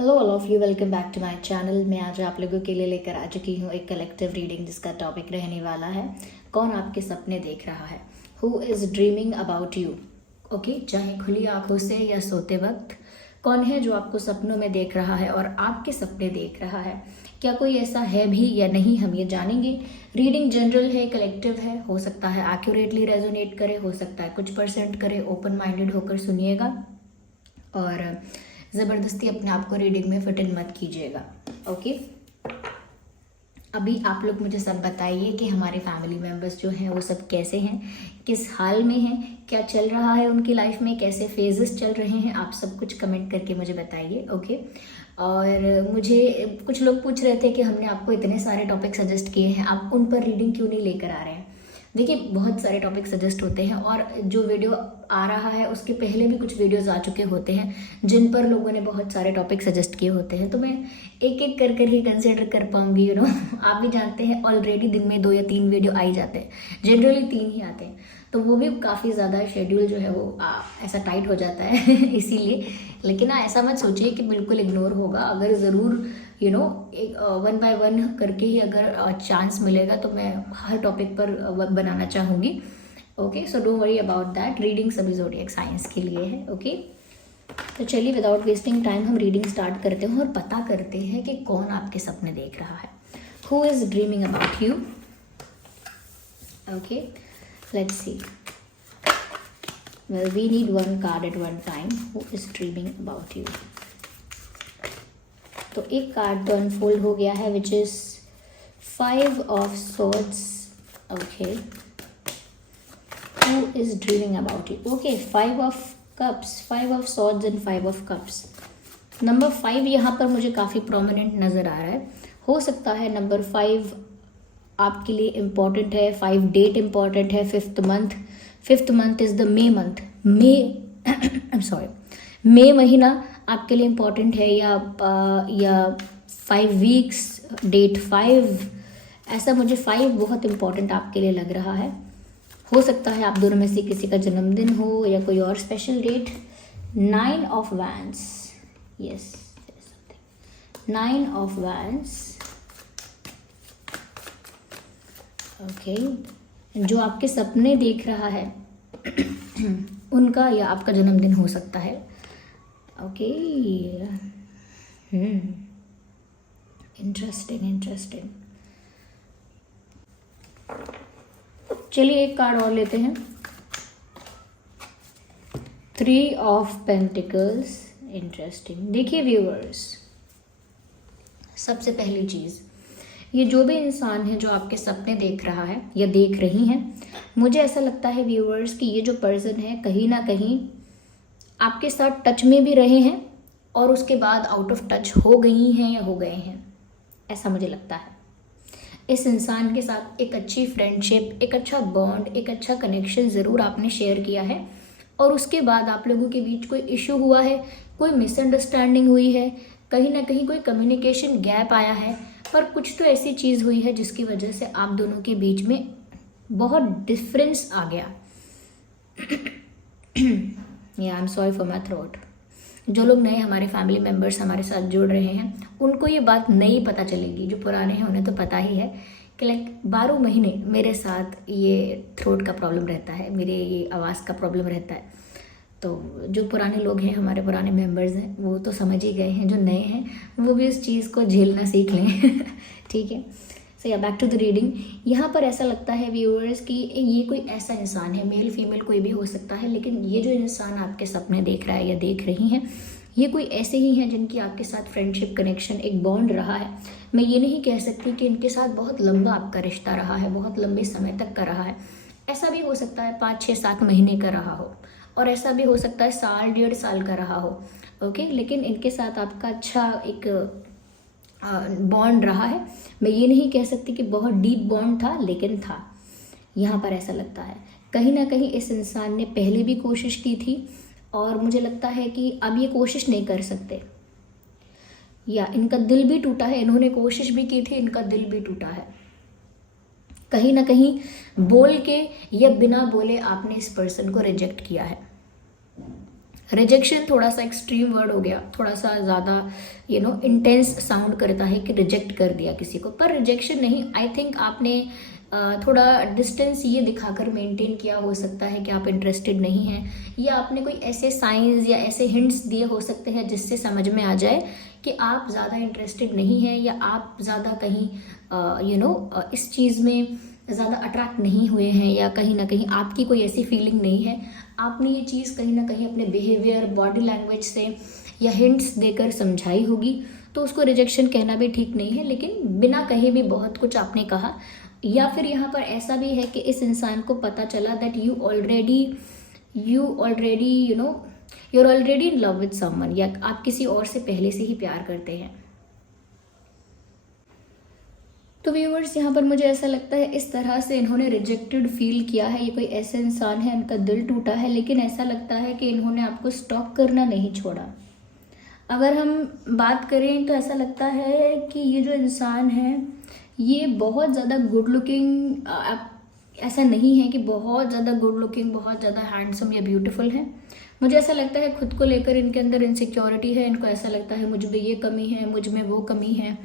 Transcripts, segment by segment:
Hello all of you, welcome back to my channel. मैं आज आप लोगों के लिए लेकर आ चुकी हूँ एक कलेक्टिव रीडिंग जिसका टॉपिक रहने वाला है कौन आपके सपने देख रहा है। Who is dreaming about you. Okay, चाहे खुली आंखों से या सोते वक्त, कौन है जो आपको सपनों में देख रहा है और आपके सपने देख रहा है। क्या कोई ऐसा है भी या नहीं, हम ये जानेंगे। रीडिंग जनरल है, कलेक्टिव है, हो सकता है एक्यूरेटली रेजोनेट करे, हो सकता है कुछ परसेंट करे। ओपन माइंडेड होकर सुनिएगा और ज़बरदस्ती अपने आप को रीडिंग में फिट इन मत कीजिएगा। ओके, अभी आप लोग मुझे सब बताइए कि हमारे फैमिली मेम्बर्स जो हैं वो सब कैसे हैं, किस हाल में हैं, क्या चल रहा है उनकी लाइफ में, कैसे फेजेस चल रहे हैं। आप सब कुछ कमेंट करके मुझे बताइए। ओके, और मुझे कुछ लोग पूछ रहे थे कि हमने आपको इतने सारे टॉपिक सजेस्ट किए हैं, आप उन पर रीडिंग क्यों नहीं लेकर आ रहे हैं। देखिए, बहुत सारे टॉपिक सजेस्ट होते हैं और जो वीडियो आ रहा है उसके पहले भी कुछ वीडियोस आ चुके होते हैं जिन पर लोगों ने बहुत सारे टॉपिक सजेस्ट किए होते हैं, तो मैं एक एक कर ही कंसिडर कर पाऊंगी। आप भी जानते हैं ऑलरेडी दिन में 2 या 3 वीडियो आ ही जाते हैं, जनरली 3 ही आते हैं, तो वो भी काफ़ी ज़्यादा शेड्यूल जो है वो ऐसा टाइट हो जाता है इसीलिए। लेकिन ऐसा मत सोचिए कि बिल्कुल इग्नोर होगा। अगर ज़रूर एक 1 बाय 1 करके ही अगर चांस मिलेगा तो मैं हर टॉपिक पर बनाना चाहूँगी। Okay, so don't worry about that. Reading सभी ज़ोडिएक साइंस के लिए है। ओके, तो चलिए विदाउट वेस्टिंग टाइम हम रीडिंग स्टार्ट करते हैं और पता करते हैं कि कौन आपके सपने देख रहा है। Who is dreaming about you. Okay, let's see. Well, we need one card at one time. Who is dreaming about you? तो एक कार्ड तो अनफोल्ड हो गया है which is 5 of swords. Okay, who is dreaming about you? Okay, 5 of cups, 5 of swords and 5 of cups. Number 5 यहाँ पर मुझे काफ़ी प्रोमिनेंट नज़र आ रहा है। हो सकता है नंबर 5 आपके लिए इम्पॉर्टेंट है, 5 डेट इम्पॉर्टेंट है, 5th month is the May month. May महीना आपके लिए इम्पॉर्टेंट है, या 5 वीक्स, डेट 5, ऐसा मुझे 5 बहुत इम्पॉर्टेंट आपके लिए लग रहा है। हो सकता है आप दोनों में से किसी का जन्मदिन हो या कोई और special date. 9 of Wands, yes, 9 of Wands। Okay, जो आपके सपने देख रहा है उनका या आपका जन्मदिन हो सकता है। Okay, interesting. चलिए एक कार्ड और लेते हैं। 3 of Pentacles। इंटरेस्टिंग। देखिए व्यूअर्स, सबसे पहली चीज़, ये जो भी इंसान है जो आपके सपने देख रहा है या देख रही हैं, मुझे ऐसा लगता है व्यूअर्स कि ये जो पर्सन है कहीं ना कहीं आपके साथ टच में भी रहे हैं और उसके बाद आउट ऑफ टच हो गई हैं या हो गए हैं, ऐसा मुझे लगता है। इस इंसान के साथ एक अच्छी फ्रेंडशिप, एक अच्छा बॉन्ड, एक अच्छा कनेक्शन ज़रूर आपने शेयर किया है और उसके बाद आप लोगों के बीच कोई इशू हुआ है, कोई मिसअंडरस्टैंडिंग हुई है, कहीं ना कहीं कोई कम्युनिकेशन गैप आया है, पर कुछ तो ऐसी चीज़ हुई है जिसकी वजह से आप दोनों के बीच में बहुत डिफरेंस आ गया। या I am sorry for my throat. जो लोग नए हमारे फैमिली मेम्बर्स हमारे साथ जुड़ रहे हैं उनको ये बात नहीं पता चलेगी, जो पुराने हैं उन्हें तो पता ही है कि 12 महीने मेरे साथ ये थ्रोट का प्रॉब्लम रहता है, मेरे ये आवाज़ का प्रॉब्लम रहता है। तो जो पुराने लोग हैं, हमारे पुराने मेंबर्स हैं, वो तो समझ ही गए हैं। जो नए हैं वो भी उस चीज़ को झेलना सीख लें ठीक है। सो या बैक टू द रीडिंग। यहाँ पर ऐसा लगता है व्यूअर्स कि ये कोई ऐसा इंसान है, मेल फीमेल कोई भी हो सकता है, लेकिन ये जो इंसान आपके सपने देख रहा है या देख रही हैं, ये कोई ऐसे ही हैं जिनकी आपके साथ फ्रेंडशिप, कनेक्शन, एक बॉन्ड रहा है। मैं ये नहीं कह सकती कि इनके साथ बहुत लंबा आपका रिश्ता रहा है, बहुत लंबे समय तक का रहा है। ऐसा भी हो सकता है 5, 6, 7 महीने का रहा हो, और ऐसा भी हो सकता है 1, 1.5 साल का रहा हो। ओके, लेकिन इनके साथ आपका अच्छा एक बॉन्ड रहा है। मैं ये नहीं कह सकती कि बहुत डीप बॉन्ड था, लेकिन था। यहाँ पर ऐसा लगता है कहीं ना कहीं इस इंसान ने पहले भी कोशिश की थी और मुझे लगता है कि अब ये कोशिश नहीं कर सकते, या इनका दिल भी टूटा है। इन्होंने कोशिश भी की थी, इनका दिल भी टूटा है। कहीं ना कहीं बोल के या बिना बोले आपने इस पर्सन को रिजेक्ट किया है। रिजेक्शन थोड़ा सा एक्सट्रीम वर्ड हो गया, थोड़ा सा ज़्यादा इंटेंस साउंड करता है कि रिजेक्ट कर दिया किसी को, पर रिजेक्शन नहीं। आई थिंक आपने थोड़ा डिस्टेंस ये दिखाकर मेंटेन किया हो सकता है कि आप इंटरेस्टेड नहीं हैं, या आपने कोई ऐसे साइंस या ऐसे हिंट्स दिए हो सकते हैं जिससे समझ में आ जाए कि आप ज़्यादा इंटरेस्टेड नहीं हैं, या आप ज़्यादा कहीं इस चीज़ में ज़्यादा अट्रैक्ट नहीं हुए हैं, या कहीं ना कहीं आपकी कोई ऐसी फीलिंग नहीं है। आपने ये चीज़ कहीं ना कहीं अपने बिहेवियर, बॉडी लैंग्वेज से या हिंट्स देकर समझाई होगी, तो उसको रिजेक्शन कहना भी ठीक नहीं है। लेकिन बिना कहे भी बहुत कुछ आपने कहा, या फिर यहाँ पर ऐसा भी है कि इस इंसान को पता चला that you already you're already in love with someone, या आप किसी और से पहले से ही प्यार करते हैं। तो व्यूअर्स, यहाँ पर मुझे ऐसा लगता है इस तरह से इन्होंने रिजेक्टेड फील किया है। ये कोई ऐसे इंसान है, इनका दिल टूटा है, लेकिन ऐसा लगता है कि इन्होंने आपको स्टॉक करना नहीं छोड़ा। अगर हम बात करें तो ऐसा लगता है कि ये जो इंसान है ये बहुत ज़्यादा गुड लुकिंग, ऐसा नहीं है कि बहुत ज़्यादा गुड लुकिंग, बहुत ज़्यादा हैंडसम या ब्यूटीफुल है। मुझे ऐसा लगता है खुद को लेकर इनके अंदर इनसिक्योरिटी है। इनको ऐसा लगता है मुझ में ये कमी है, मुझ में वो कमी है,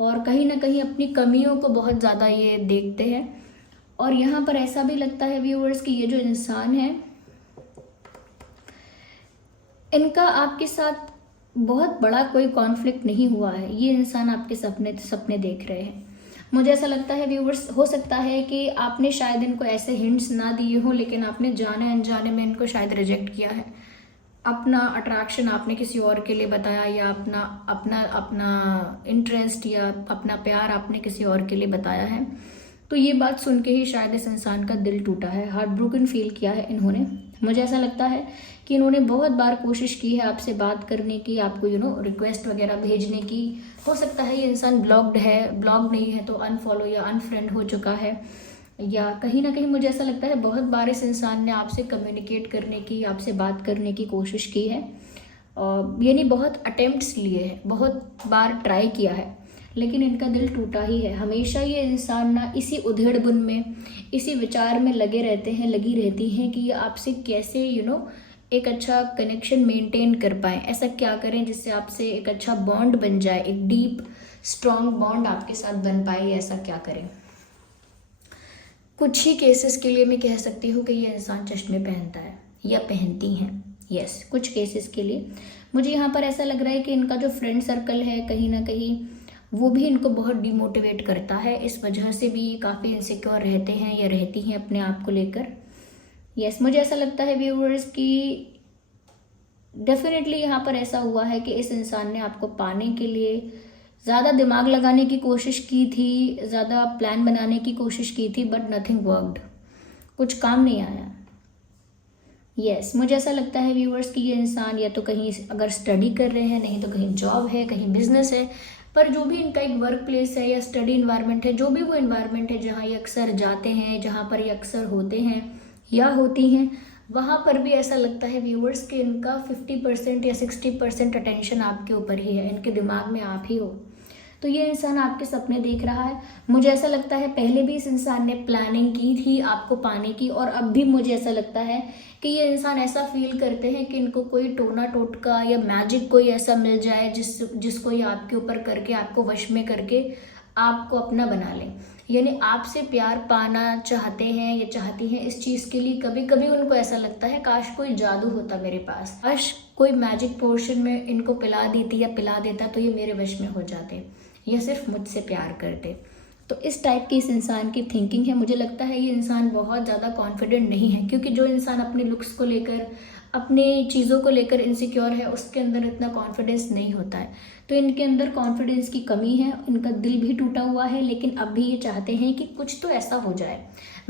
और कहीं ना कहीं अपनी कमियों को बहुत ज़्यादा ये देखते हैं। और यहाँ पर ऐसा भी लगता है व्यूअर्स कि ये जो इंसान है, इनका आपके साथ बहुत बड़ा कोई कॉन्फ्लिक्ट नहीं हुआ है। ये इंसान आपके सपने देख रहे हैं। मुझे ऐसा लगता है व्यूअर्स, हो सकता है कि आपने शायद इनको ऐसे हिंट्स ना दिए हो, लेकिन आपने जाने अनजाने में इनको शायद रिजेक्ट किया है। अपना अट्रैक्शन आपने किसी और के लिए बताया, या अपना इंटरेस्ट या अपना प्यार आपने किसी और के लिए बताया है। तो ये बात सुन के ही शायद इस इंसान का दिल टूटा है, हार्ट ब्रोकन फील किया है इन्होंने। मुझे ऐसा लगता है कि इन्होंने बहुत बार कोशिश की है आपसे बात करने की, आपको रिक्वेस्ट वगैरह भेजने की। हो सकता है ये इंसान ब्लॉग्ड है, ब्लॉग नहीं है तो अनफॉलो या अनफ्रेंड हो चुका है, या कहीं ना कहीं मुझे ऐसा लगता है बहुत बार इस इंसान ने आपसे कम्युनिकेट करने की, आपसे बात करने की कोशिश की है, यानी बहुत अटेम्प्ट्स लिए हैं, बहुत बार ट्राई किया है, लेकिन इनका दिल टूटा ही है। हमेशा ये इंसान ना इसी उधेड़ बुन में, इसी विचार में लगी रहती हैं कि ये आपसे कैसे एक अच्छा कनेक्शन मेंटेन कर पाएँ, ऐसा क्या करें जिससे आपसे एक अच्छा बॉन्ड बन जाए, एक डीप स्ट्रॉन्ग बॉन्ड आपके साथ बन पाए, ऐसा क्या करें। कुछ ही केसेस के लिए मैं कह सकती हूँ कि ये इंसान चश्मे पहनता है या पहनती हैं। यस, कुछ केसेस के लिए मुझे यहाँ पर ऐसा लग रहा है कि इनका जो फ्रेंड सर्कल है कहीं ना कहीं वो भी इनको बहुत डिमोटिवेट करता है। इस वजह से भी काफ़ी इनसिक्योर रहते हैं या रहती हैं अपने आप को लेकर। यस, मुझे ऐसा लगता है व्यूअर्स कि डेफिनेटली यहाँ पर ऐसा हुआ है कि इस इंसान ने आपको पाने के लिए ज़्यादा दिमाग लगाने की कोशिश की थी, ज़्यादा प्लान बनाने की कोशिश की थी, बट नथिंग वर्कड, कुछ काम नहीं आया। यस, मुझे ऐसा लगता है व्यूअर्स कि ये इंसान या तो कहीं अगर स्टडी कर रहे हैं, नहीं तो कहीं जॉब है, कहीं बिजनेस है, पर जो भी इनका एक वर्क प्लेस है या स्टडी इन्वायरमेंट है, जो भी वो इन्वायरमेंट है जहाँ ये अक्सर जाते हैं, जहाँ पर ये अक्सर होते हैं या होती हैं, वहाँ पर भी ऐसा लगता है व्यूअर्स कि इनका 50% या 60% अटेंशन आपके ऊपर ही है, इनके दिमाग में आप ही हो। तो ये इंसान आपके सपने देख रहा है। मुझे ऐसा लगता है पहले भी इस इंसान ने प्लानिंग की थी आपको पाने की, और अब भी मुझे ऐसा लगता है कि ये इंसान ऐसा फील करते हैं कि इनको कोई टोना टोटका या मैजिक कोई ऐसा मिल जाए जिसको ये आपके ऊपर करके, आपको वश में करके आपको अपना बना लें। यानी आपसे प्यार पाना चाहते हैं या चाहती हैं। इस चीज़ के लिए कभी कभी उनको ऐसा लगता है काश कोई जादू होता मेरे पास, काश कोई मैजिक पोर्शन में इनको पिला देती या पिला देता तो ये मेरे वश में हो जाते या सिर्फ मुझसे प्यार करते। तो इस टाइप की इस इंसान की थिंकिंग है। मुझे लगता है ये इंसान बहुत ज़्यादा कॉन्फिडेंट नहीं है, क्योंकि जो इंसान अपने लुक्स को लेकर, अपने चीज़ों को लेकर इनसिक्योर है, उसके अंदर इतना कॉन्फिडेंस नहीं होता है। तो इनके अंदर कॉन्फिडेंस की कमी है, इनका दिल भी टूटा हुआ है, लेकिन अब भी ये चाहते हैं कि कुछ तो ऐसा हो जाए,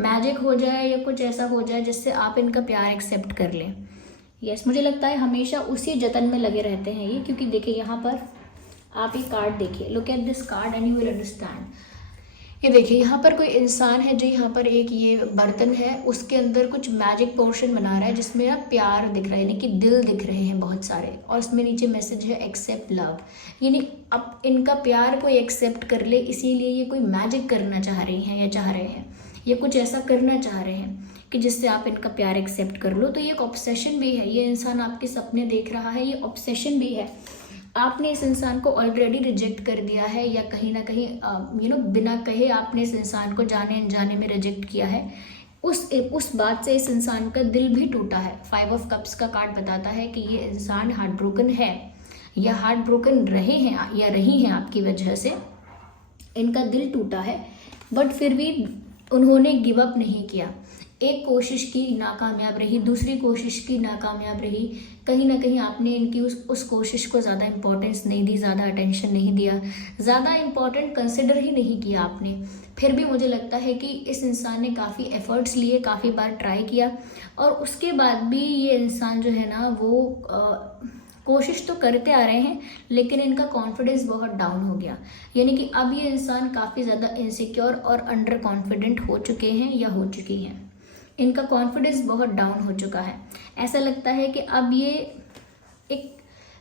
मैजिक हो जाए या कुछ ऐसा हो जाए जिससे आप इनका प्यार एक्सेप्ट कर लें। यस, मुझे लगता है हमेशा उसी जतन में लगे रहते हैं ये, क्योंकि देखिए यहाँ पर आप ये कार्ड देखिए, look at this card and you will understand. ये देखिए, यहाँ पर कोई इंसान है जो यहाँ पर एक ये बर्तन है उसके अंदर कुछ मैजिक पोर्शन बना रहा है जिसमें ना प्यार दिख रहा है, यानी कि दिल दिख रहे हैं बहुत सारे, और इसमें नीचे मैसेज है एक्सेप्ट लव, यानी अब इनका प्यार कोई एक्सेप्ट कर ले, इसीलिए ये कोई मैजिक करना चाह रही हैं या चाह रहे हैं, ये कुछ ऐसा करना चाह रहे हैं कि जिससे आप इनका प्यार एक्सेप्ट कर लो। तो ये एक ऑब्सेशन भी है, ये इंसान आपके सपने देख रहा है, ये ऑब्सेशन भी है। आपने इस इंसान को ऑलरेडी रिजेक्ट कर दिया है, या कहीं ना कहीं बिना कहे आपने इस इंसान को जाने अनजाने में रिजेक्ट किया है। उस बात से इस इंसान का दिल भी टूटा है। 5 ऑफ कप्स का कार्ड बताता है कि ये इंसान हार्ट ब्रोकन है, या हार्ट ब्रोकन रहे हैं या रही हैं आपकी वजह से, इनका दिल टूटा है, बट फिर भी उन्होंने गिव अप नहीं किया। एक कोशिश की, नाकामयाब रही, दूसरी कोशिश की, नाकामयाब रही, कहीं ना कहीं आपने इनकी उस कोशिश को ज़्यादा इंपॉर्टेंस नहीं दी, ज़्यादा अटेंशन नहीं दिया, ज़्यादा इंपॉर्टेंट कंसिडर ही नहीं किया आपने। फिर भी मुझे लगता है कि इस इंसान ने काफ़ी एफर्ट्स लिए, काफ़ी बार ट्राई किया, और उसके बाद भी ये इंसान जो है ना वो कोशिश तो करते आ रहे हैं, लेकिन इनका कॉन्फिडेंस बहुत डाउन हो गया, यानी कि अब ये इंसान काफ़ी ज़्यादा इनसिक्योर और अंडर कॉन्फिडेंट हो चुके हैं या हो चुकी हैं। इनका कॉन्फिडेंस बहुत डाउन हो चुका है। ऐसा लगता है कि अब ये एक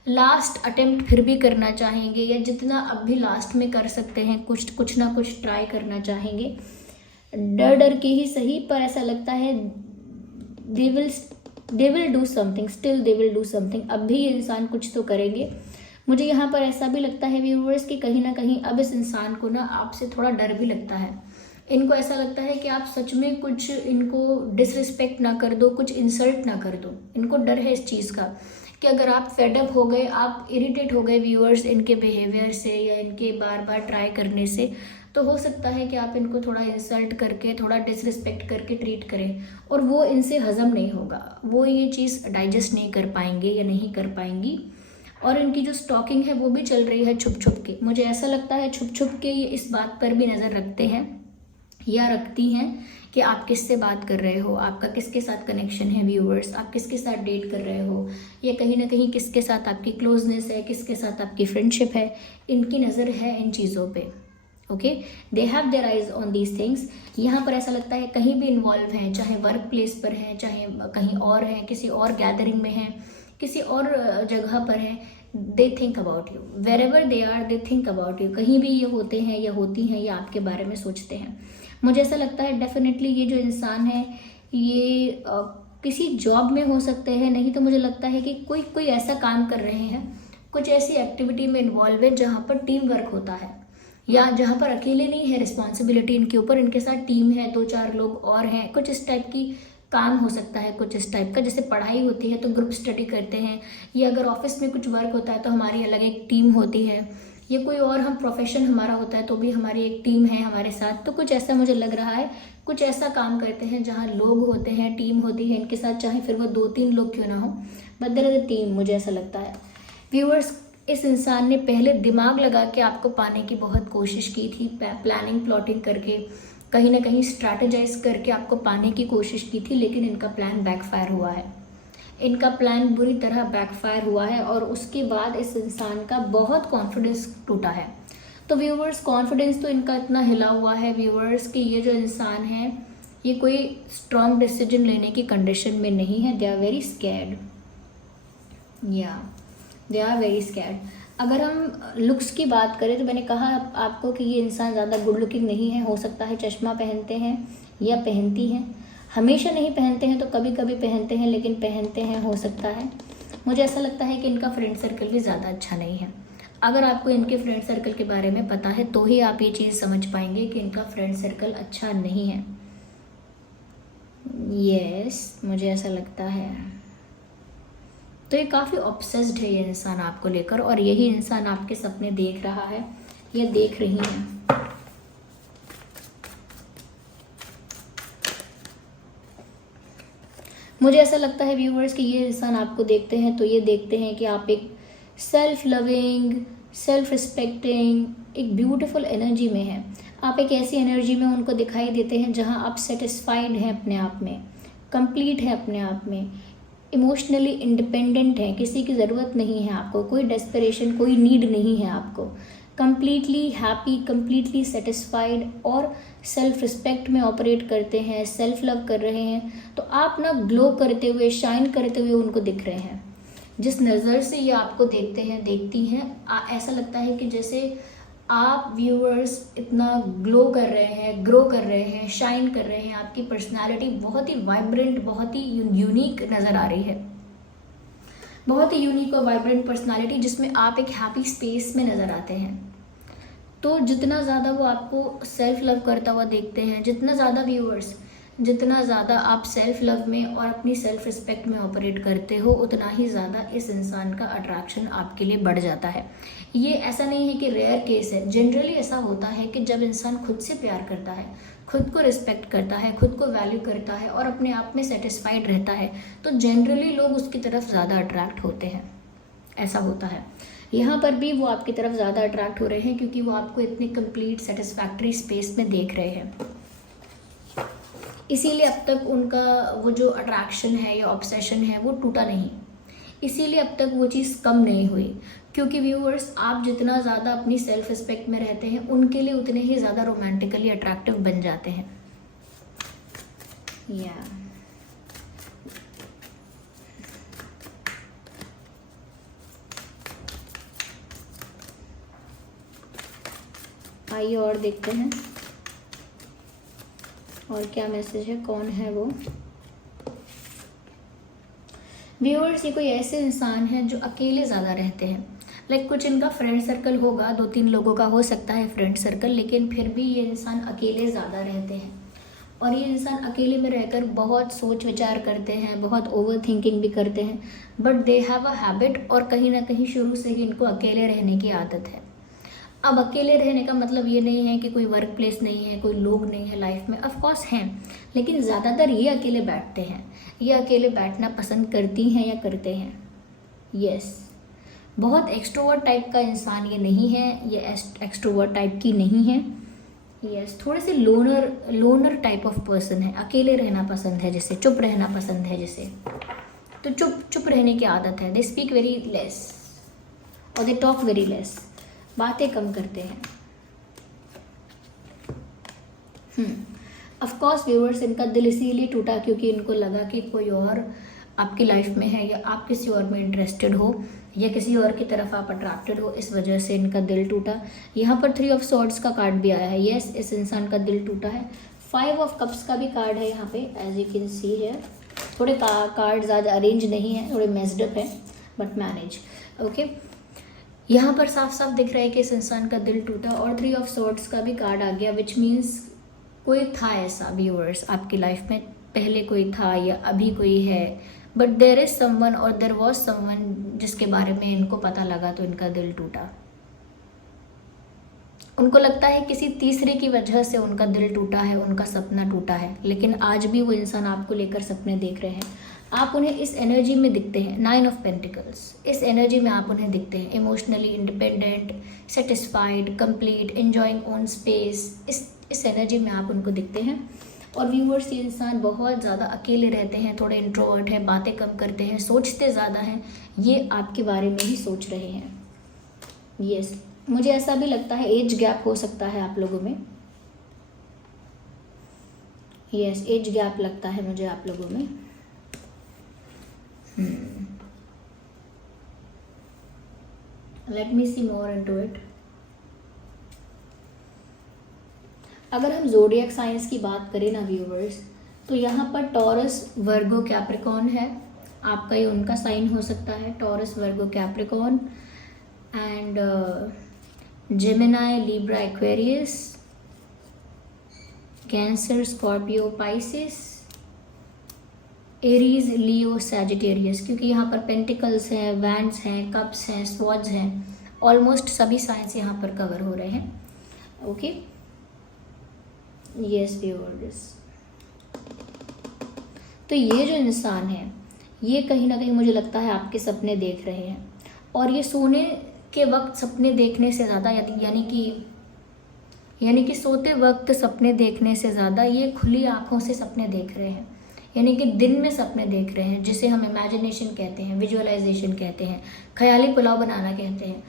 लास्ट अटेम्प्ट फिर भी करना चाहेंगे, या जितना अब भी लास्ट में कर सकते हैं कुछ ना कुछ ट्राई करना चाहेंगे, डर डर के ही सही, पर ऐसा लगता है they will do something, still they will do something. अब भी ये इंसान कुछ तो करेंगे। मुझे यहाँ पर ऐसा भी लगता है व्यूअर्स कि कहीं ना कहीं अब इस इंसान को ना आपसे थोड़ा डर भी लगता है। इनको ऐसा लगता है कि आप सच में कुछ इनको डिसरिस्पेक्ट ना कर दो, कुछ इंसल्ट ना कर दो। इनको डर है इस चीज़ का कि अगर आप फेडअप हो गए, आप इरिटेट हो गए व्यूअर्स इनके बिहेवियर से या इनके बार बार ट्राई करने से, तो हो सकता है कि आप इनको थोड़ा इंसल्ट करके, थोड़ा डिसरिस्पेक्ट करके ट्रीट करें, और वो इनसे हजम नहीं होगा, वो ये चीज़ डाइजेस्ट नहीं कर पाएंगे या नहीं कर पाएंगी। और इनकी जो स्टॉकिंग है वो भी चल रही है छुप छुप के। मुझे ऐसा लगता है छुप छुप के ये इस बात पर भी नज़र रखते हैं या रखती हैं कि आप किससे बात कर रहे हो, आपका किसके साथ कनेक्शन है व्यूअर्स, आप किसके साथ डेट कर रहे हो, या कहीं ना कहीं किसके साथ आपकी क्लोजनेस है, किसके साथ आपकी फ्रेंडशिप है। इनकी नज़र है इन चीज़ों पे। Okay, they have their eyes on these things. यहाँ पर ऐसा लगता है कहीं भी इन्वॉल्व हैं, चाहे वर्क प्लेस पर हैं, चाहे कहीं और हैं, किसी और गैदरिंग में हैं, किसी और जगह पर हैं, they think about you, wherever they are they think about you. कहीं भी ये होते हैं या होती हैं, या आपके बारे में सोचते हैं। मुझे ऐसा लगता है डेफिनेटली ये जो इंसान है ये किसी जॉब में हो सकते हैं, नहीं तो मुझे लगता है कि कोई ऐसा काम कर रहे हैं, कुछ ऐसी एक्टिविटी में इन्वॉल्व है जहाँ पर टीम वर्क होता है, या जहाँ पर अकेले नहीं है रिस्पॉन्सिबिलिटी इनके ऊपर, इनके साथ टीम है, 2-4 लोग और हैं। कुछ इस टाइप की काम हो सकता है, कुछ इस टाइप का, जैसे पढ़ाई होती है तो ग्रुप स्टडी करते हैं, या अगर ऑफिस में कुछ वर्क होता है तो हमारी अलग एक टीम होती है, या कोई और हम प्रोफेशन हमारा होता है तो भी हमारी एक टीम है हमारे साथ। तो कुछ ऐसा मुझे लग रहा है, कुछ ऐसा काम करते हैं जहाँ लोग होते हैं, टीम होती है इनके साथ, चाहे फिर वो 2-3 लोग क्यों ना हो, but there is a team. मुझे ऐसा लगता है व्यूअर्स इस इंसान ने पहले दिमाग लगा के आपको पाने की बहुत कोशिश की थी, प्लानिंग प्लॉटिंग करके, कहीं ना कहीं स्ट्रैटेजाइज करके आपको पाने की कोशिश की थी, लेकिन इनका प्लान बैकफायर हुआ है। इनका प्लान बुरी तरह बैकफायर हुआ है, और उसके बाद इस इंसान का बहुत कॉन्फिडेंस टूटा है। तो व्यूअर्स कॉन्फिडेंस तो इनका इतना हिला हुआ है व्यूअर्स कि ये जो इंसान है ये कोई स्ट्रॉन्ग डिसीजन लेने की कंडीशन में नहीं है। दे आर वेरी स्कैर्ड, या दे आर वेरी स्कैर्ड। अगर हम लुक्स की बात करें तो मैंने कहा आपको कि ये इंसान ज़्यादा गुड लुकिंग नहीं है। हो सकता है चश्मा पहनते हैं या पहनती हैं, हमेशा नहीं पहनते हैं तो कभी कभी पहनते हैं, लेकिन पहनते हैं हो सकता है। मुझे ऐसा लगता है कि इनका फ्रेंड सर्कल भी ज़्यादा अच्छा नहीं है। अगर आपको इनके फ्रेंड सर्कल के बारे में पता है तो ही आप ये चीज़ समझ पाएंगे कि इनका फ्रेंड सर्कल अच्छा नहीं है। यस, मुझे ऐसा लगता है। तो ये काफ़ी ऑब्सेस्ड है ये इंसान आपको लेकर, और यही इंसान आपके सपने देख रहा है या देख रही है। मुझे ऐसा लगता है व्यूअर्स कि ये इंसान आपको देखते हैं तो ये देखते हैं कि आप एक सेल्फ लविंग, सेल्फ रिस्पेक्टिंग, एक ब्यूटीफुल एनर्जी में हैं। आप एक ऐसी एनर्जी में उनको दिखाई देते हैं जहां आप सेटिस्फाइड हैं अपने आप में, कंप्लीट है अपने आप में, इमोशनली इंडिपेंडेंट हैं, किसी की ज़रूरत नहीं है आपको, कोई डेस्परेशन, कोई नीड नहीं है आपको। कंप्लीटली हैप्पी, कंप्लीटली सेटिस्फाइड और सेल्फ रिस्पेक्ट में ऑपरेट करते हैं, सेल्फ लव कर रहे हैं, तो आप ना ग्लो करते हुए, शाइन करते हुए उनको दिख रहे हैं। जिस नज़र से ये आपको देखते हैं, देखती हैं, ऐसा लगता है कि जैसे आप व्यूअर्स इतना ग्लो कर रहे हैं, ग्रो कर रहे हैं, शाइन कर रहे हैं। आपकी पर्सनालिटी बहुत ही वाइब्रेंट, बहुत ही यूनिक नज़र आ रही है, बहुत ही यूनिक और वाइब्रेंट पर्सनालिटी, जिसमें आप एक हैप्पी स्पेस में नज़र आते हैं। तो जितना ज़्यादा वो आपको सेल्फ लव करता हुआ देखते हैं, जितना ज़्यादा व्यूअर्स, जितना ज़्यादा आप सेल्फ लव में और अपनी सेल्फ रिस्पेक्ट में ऑपरेट करते हो, उतना ही ज़्यादा इस इंसान का अट्रैक्शन आपके लिए बढ़ जाता है। ये ऐसा नहीं है कि रेयर केस है, जनरली ऐसा होता है कि जब इंसान खुद से प्यार करता है, खुद को रिस्पेक्ट करता है, खुद को वैल्यू करता है और अपने आप में सेटिस्फाइड रहता है, तो जनरली लोग उसकी तरफ ज़्यादा अट्रैक्ट होते हैं। ऐसा होता है। यहाँ पर भी वो आपकी तरफ ज़्यादा अट्रैक्ट हो रहे हैं क्योंकि वो आपको इतनी कंप्लीट सेटिस्फैक्ट्री स्पेस में देख रहे हैं। इसीलिए अब तक उनका वो जो अट्रैक्शन है या ऑब्सेशन है वो टूटा नहीं, इसीलिए अब तक वो चीज़ कम नहीं हुई। क्योंकि व्यूअर्स, आप जितना ज़्यादा अपनी सेल्फ रिस्पेक्ट में रहते हैं, उनके लिए उतने ही ज़्यादा रोमांटिकली अट्रैक्टिव बन जाते हैं। आइए और देखते हैं और क्या मैसेज है, कौन है वो। व्यूअर्स, ये कोई ऐसे इंसान है जो अकेले ज़्यादा रहते हैं। कुछ इनका फ्रेंड सर्कल होगा, 2-3 लोगों का हो सकता है फ्रेंड सर्कल, लेकिन फिर भी ये इंसान अकेले ज़्यादा रहते हैं। और ये इंसान अकेले में रहकर बहुत सोच विचार करते हैं, बहुत ओवर थिंकिंग भी करते हैं, but they have a habit, और कहीं ना कहीं शुरू से ही इनको अकेले रहने की आदत है। अब अकेले रहने का मतलब ये नहीं है कि कोई वर्क प्लेस नहीं है, कोई लोग नहीं है लाइफ में, ऑफ कोर्स हैं, लेकिन ज़्यादातर ये अकेले बैठते हैं। ये अकेले बैठना पसंद करती हैं या करते हैं। यस, बहुत एक्सट्रोवर्ट टाइप का इंसान ये नहीं है, ये एक्सट्रोवर्ट टाइप की नहीं है। यस, थोड़े से लोनर टाइप ऑफ पर्सन है, अकेले रहना पसंद है जिसे, चुप रहना पसंद है जिसे, तो चुप रहने की आदत है। दे स्पीक वेरी लेस और दे टॉक वेरी लेस, बातें कम करते हैं। ऑफ कोर्स व्यूअर्स, इनका दिल इसीलिए टूटा क्योंकि इनको लगा कि कोई और आपकी लाइफ में है, या आप किसी और में इंटरेस्टेड हो, या किसी और की तरफ आप अट्रैक्टेड हो, इस वजह से इनका दिल टूटा। यहाँ पर 3 ऑफ सॉर्ड्स का कार्ड भी आया है। यस, इस इंसान का दिल टूटा है। 5 ऑफ कप्स का भी कार्ड है यहाँ पे, एज यू कैन सी है। थोड़े कार्ड ज़्यादा अरेंज नहीं है, थोड़े मेस्ड अप है, बट मैनेज। ओके, यहाँ पर साफ साफ दिख रहा है कि इस इंसान का दिल टूटा। और 3 ऑफ सॉर्ड्स का भी कार्ड आ गया, विच मीन्स कोई था ऐसा व्यूअर्स आपकी लाइफ में, पहले कोई था या अभी कोई है, बट देयर इज समवन और देयर वॉज समवन जिसके बारे में इनको पता लगा तो इनका दिल टूटा। उनको लगता है किसी तीसरे की वजह से उनका दिल टूटा है, उनका सपना टूटा है, लेकिन आज भी वो इंसान आपको लेकर सपने देख रहे हैं। आप उन्हें इस एनर्जी में दिखते हैं, 9 ऑफ पेंटिकल्स, इस एनर्जी में आप उन्हें दिखते हैं। Emotionally independent, satisfied, complete, enjoying own space, इस एनर्जी में आप उनको दिखते हैं। और व्यूअर्स, ये इंसान बहुत ज़्यादा अकेले रहते हैं, थोड़े इंट्रोवर्ट हैं, बातें कम करते हैं, सोचते ज़्यादा हैं, ये आपके बारे में ही सोच रहे हैं। यस, मुझे ऐसा भी लगता है एज गैप हो सकता है आप लोगों में। यस, एज गैप लगता है मुझे आप लोगों में। Let me see more into it. अगर हम ज़ोडिएक साइंस की बात करें ना व्यूवर्स, तो यहाँ पर टॉरस, वर्गो, कैप्रिकॉर्न है। आपका ये उनका साइन हो सकता है, taurus, Virgo, Capricorn, and Gemini, Libra, Aquarius, cancer, Scorpio, Pisces, Aries, Leo, Sagittarius. क्योंकि यहाँ पर पेंटिकल्स हैं, वैंड्स हैं, कप्स हैं, स्वॉर्ड्स हैं, ऑलमोस्ट सभी साइंस यहाँ पर कवर हो रहे हैं। ओके, यस व्यूअर्स, तो ये जो इंसान है, ये कहीं ना कहीं मुझे लगता है आपके सपने देख रहे हैं। और ये सोने के वक्त सपने देखने से ज़्यादा, यानी कि सोते वक्त सपने देखने से ज़्यादा ये खुली आंखों से सपने देख रहे हैं, यानी कि दिन में सपने देख रहे हैं, जिसे हम इमेजिनेशन कहते हैं, विजुअलाइजेशन कहते हैं, ख्याली पुलाव बनाना कहते हैं।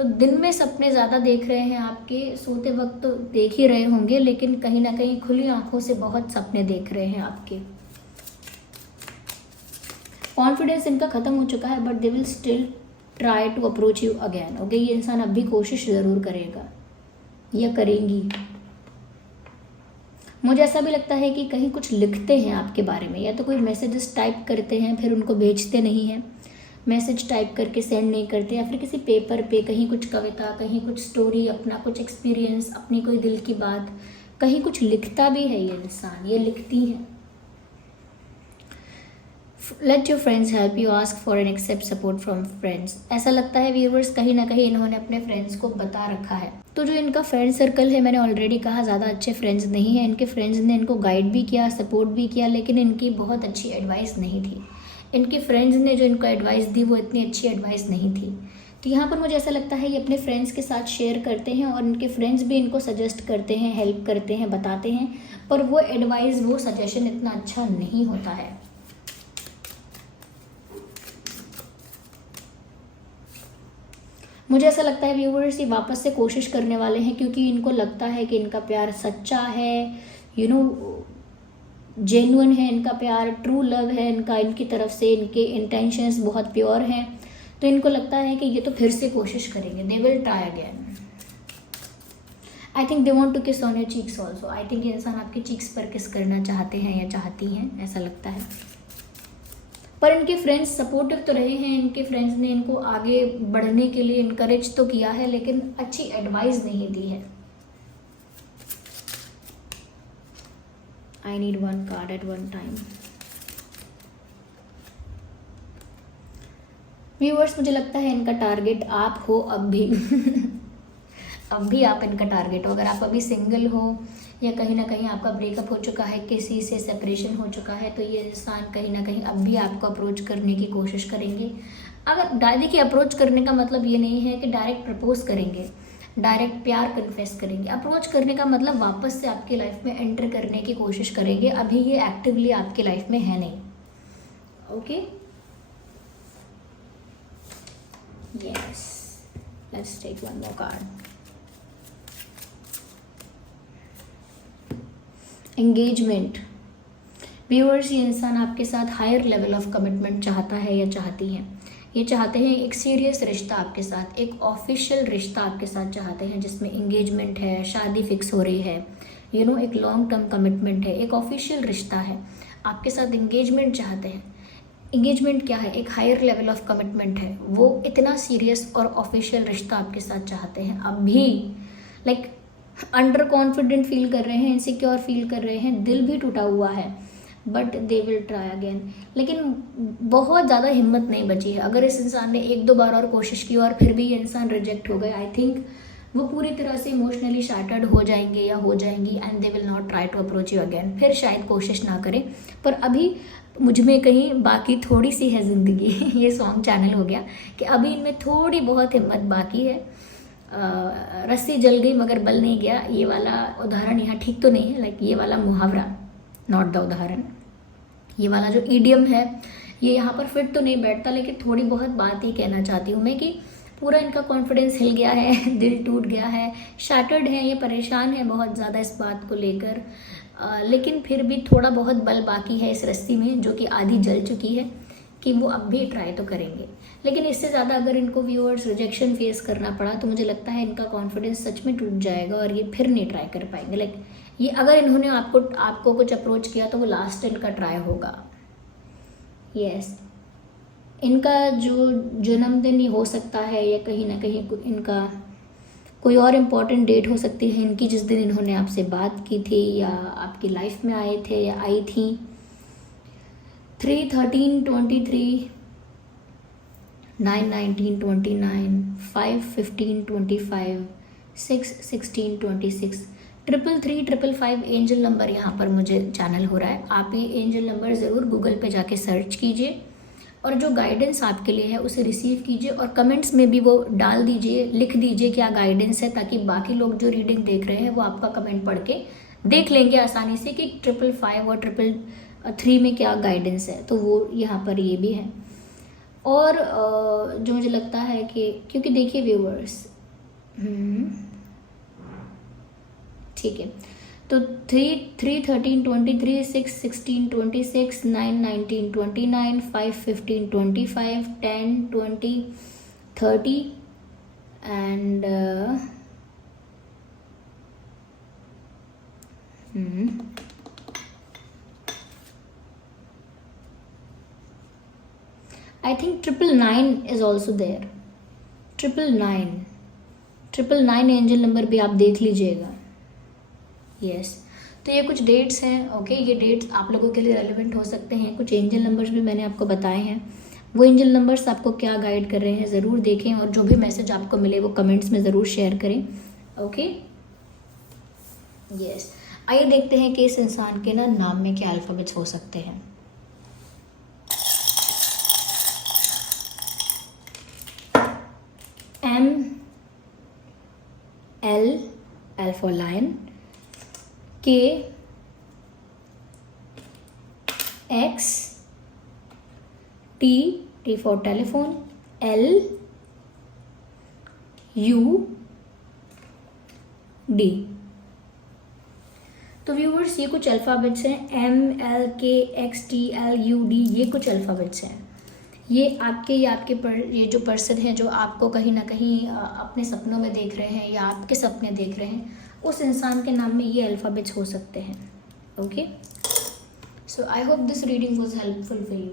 तो दिन में सपने ज़्यादा देख रहे हैं आपके, सोते वक्त तो देख ही रहे होंगे, लेकिन कहीं ना कहीं खुली आंखों से बहुत सपने देख रहे हैं आपके। कॉन्फिडेंस इनका ख़त्म हो चुका है, but they will still try to approach you again. Okay, ये इंसान अब भी कोशिश ज़रूर करेगा या करेंगी। मुझे ऐसा भी लगता है कि कहीं कुछ लिखते हैं आपके बारे में, या तो कोई मैसेजेस टाइप करते हैं फिर उनको भेजते नहीं हैं, मैसेज टाइप करके सेंड नहीं करते, या फिर किसी पेपर पे कहीं कुछ कविता, कहीं कुछ स्टोरी, अपना कुछ एक्सपीरियंस, अपनी कोई दिल की बात, कहीं कुछ लिखता भी है ये इंसान, ये लिखती हैं। Let your friends help you, ask for and accept support from friends. ऐसा लगता है व्यूअर्स कहीं ना कहीं इन्होंने अपने फ्रेंड्स को बता रखा है। तो जो इनका फ्रेंड सर्कल है, मैंने ऑलरेडी कहा ज़्यादा अच्छे फ्रेंड्स नहीं हैं। इनके फ्रेंड्स ने इनको गाइड भी किया, सपोर्ट भी किया, लेकिन इनकी बहुत अच्छी एडवाइस नहीं थी। इनके फ्रेंड्स ने जो इनको एडवाइस दी वो इतनी अच्छी एडवाइस नहीं थी। तो यहाँ पर मुझे ऐसा लगता है ये अपने फ्रेंड्स के साथ शेयर करते हैं और इनके फ्रेंड्स भी इनको सजेस्ट करते हैं, हेल्प करते हैं, बताते हैं, पर वो एडवाइस, वो सजेशन इतना अच्छा नहीं होता है। मुझे ऐसा लगता है व्यूअर्स ये वापस से कोशिश करने वाले हैं, क्योंकि इनको लगता है कि इनका प्यार सच्चा है, जेन्युइन है, इनका प्यार ट्रू लव है इनका, इनकी तरफ से इनके इंटेंशंस बहुत प्योर हैं। तो इनको लगता है कि ये तो फिर से कोशिश करेंगे, they will try again. I think they want to kiss on your cheeks also. I think ये इंसान आपके चीक्स पर किस करना चाहते हैं या चाहती हैं, ऐसा लगता है। पर इनके फ्रेंड्स सपोर्टिव तो रहे हैं, इनके फ्रेंड्स ने इनको आगे बढ़ने के लिए इनकरेज तो किया है, लेकिन अच्छी एडवाइस नहीं दी है। I need one card at one time. Viewers मुझे लगता है इनका टारगेट आप हो अब भी अब भी आप इनका टारगेट हो। अगर आप अभी सिंगल हो या कहीं ना कहीं आपका ब्रेकअप हो चुका है, किसी से सेपरेशन हो चुका है, तो ये इंसान कहीं ना कहीं अब भी आपको अप्रोच करने की कोशिश करेंगे। अगर देखिए, अप्रोच करने का मतलब ये नहीं है कि डायरेक्ट प्रपोज करेंगे, डायरेक्ट प्यार कन्फेस करेंगे। अप्रोच करने का मतलब वापस से आपकी लाइफ में एंटर करने की कोशिश करेंगे। अभी ये एक्टिवली आपकी लाइफ में है नहीं। Okay, yes, let's take one more card. Engagement. Viewers ये इंसान आपके साथ हायर लेवल ऑफ कमिटमेंट चाहता है या चाहती हैं। ये चाहते हैं एक सीरियस रिश्ता आपके साथ, एक ऑफिशियल रिश्ता आपके साथ चाहते हैं, जिसमें एंगेजमेंट है, शादी फिक्स हो रही है, एक लॉन्ग टर्म कमिटमेंट है, एक ऑफिशियल रिश्ता है, आपके साथ एंगेजमेंट चाहते हैं। एंगेजमेंट क्या है? एक हायर लेवल ऑफ कमिटमेंट है। वो इतना सीरियस और ऑफिशियल रिश्ता आपके साथ चाहते हैं। अभी लाइक अंडर कॉन्फिडेंट फील कर रहे हैं, इनसिक्योर फील कर रहे हैं, दिल भी टूटा हुआ है, but they will try again. लेकिन बहुत ज़्यादा हिम्मत नहीं बची है। अगर इस इंसान ने एक दो बार और कोशिश की और फिर भी ये इंसान रिजेक्ट हो गए, आई थिंक वो पूरी तरह से इमोशनली शैटर्ड हो जाएंगे या हो जाएंगी, and they will not try to approach you again. फिर शायद कोशिश ना करें। पर अभी मुझ में कहीं बाकी थोड़ी सी है ज़िंदगी ये सॉन्ग चैनल हो गया कि अभी इनमें थोड़ी बहुत हिम्मत बाकी है। रस्सी जल गई मगर बल नहीं गया, ये वाला उदाहरण यहाँ ठीक तो नहीं है, लाइक ये वाला मुहावरा, नॉट द उदाहरण, ये वाला जो ईडियम है ये यहाँ पर फिट तो नहीं बैठता, लेकिन थोड़ी बहुत बात ही कहना चाहती हूँ मैं कि पूरा इनका कॉन्फिडेंस हिल गया है, दिल टूट गया है, शैटर्ड है, ये परेशान है बहुत ज़्यादा इस बात को लेकर। लेकिन फिर भी थोड़ा बहुत बल बाकी है इस रस्सी में, जो कि आधी जल चुकी है, कि वो अब भी ट्राई तो करेंगे। लेकिन इससे ज़्यादा अगर इनको व्यूअर्स रिजेक्शन फेस करना पड़ा तो मुझे लगता है इनका कॉन्फिडेंस सच में टूट जाएगा और ये फिर नहीं ट्राई कर पाएंगे। लाइक ये अगर इन्होंने आपको कुछ अप्रोच किया तो वो लास्ट इनका ट्राई होगा। यस, इनका जो जन्मदिन हो सकता है या कहीं ना कहीं इनका कोई और इम्पॉर्टेंट डेट हो सकती है इनकी, जिस दिन इन्होंने आपसे बात की थी या आपकी लाइफ में आए थे या आई थी। 3/13/23, 9/19/29, 5/15/25, 6/16/26, 33355 एंजल नंबर यहाँ पर मुझे चैनल हो रहा है। आप ये एंजल नंबर ज़रूर गूगल पे जाके सर्च कीजिए और जो गाइडेंस आपके लिए है उसे रिसीव कीजिए और कमेंट्स में भी वो डाल दीजिए, लिख दीजिए क्या गाइडेंस है, ताकि बाकी लोग जो रीडिंग देख रहे हैं वो आपका कमेंट पढ़ के देख लेंगे आसानी से कि 555 और 333 में क्या गाइडेंस है। तो वो यहाँ पर ये भी है। और जो मुझे लगता है कि क्योंकि देखिए व्यूअर्स, ठीक है, तो 3 13 23 6 16 26 9 19 29 5 15 25 10 20 30 and I think 999 is also there. 999 angel number भी आप देख लीजिएगा. यस, तो ये कुछ डेट्स हैं. ओके, ये डेट्स आप लोगों के लिए रेलिवेंट हो सकते हैं. कुछ एंजल नंबर्स भी मैंने आपको बताए हैं. वो एंजल नंबर्स आपको क्या गाइड कर रहे हैं ज़रूर देखें, और जो भी मैसेज आपको मिले वो कमेंट्स में ज़रूर शेयर करें. Okay, yes. आइए देखते हैं कि इस इंसान के ना नाम में क्या अल्फ़ाबेट्स हो सकते हैं. ML, L for lion, K, X, T for telephone, L, U, D. तो व्यूवर्स, ये कुछ अल्फ़ाबेट्स हैं. ML, K, X, T, L, U, D, ये कुछ अल्फ़ाबेट्स हैं. ये ये जो पर्सन है जो आपको कहीं ना कहीं अपने सपनों में देख रहे हैं या आपके सपने देख रहे हैं, उस इंसान के नाम में ये अल्फ़ाबेट्स हो सकते हैं. Okay, so I hope this reading was helpful for you.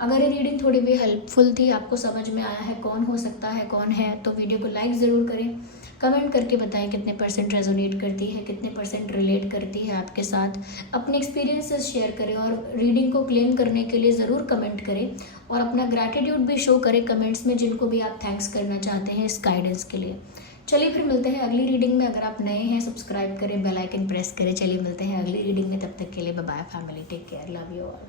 अगर ये रीडिंग थोड़ी भी हेल्पफुल थी, आपको समझ में आया है कौन हो सकता है कौन है, तो वीडियो को लाइक ज़रूर करें. कमेंट करके बताएं कितने % रेजोनेट करती है, कितने % रिलेट करती है आपके साथ. अपने एक्सपीरियंसेस शेयर करें और रीडिंग को क्लेम करने के लिए ज़रूर कमेंट करें, और अपना ग्रैटिट्यूड भी शो करें कमेंट्स में, जिनको भी आप थैंक्स करना चाहते हैं इस गाइडेंस के लिए. चलिए फिर मिलते हैं अगली रीडिंग में. अगर आप नए हैं, सब्सक्राइब करें, बेल आइकन प्रेस करें. चलिए मिलते हैं अगली रीडिंग में. तब तक के लिए bye bye family, take care, love you all.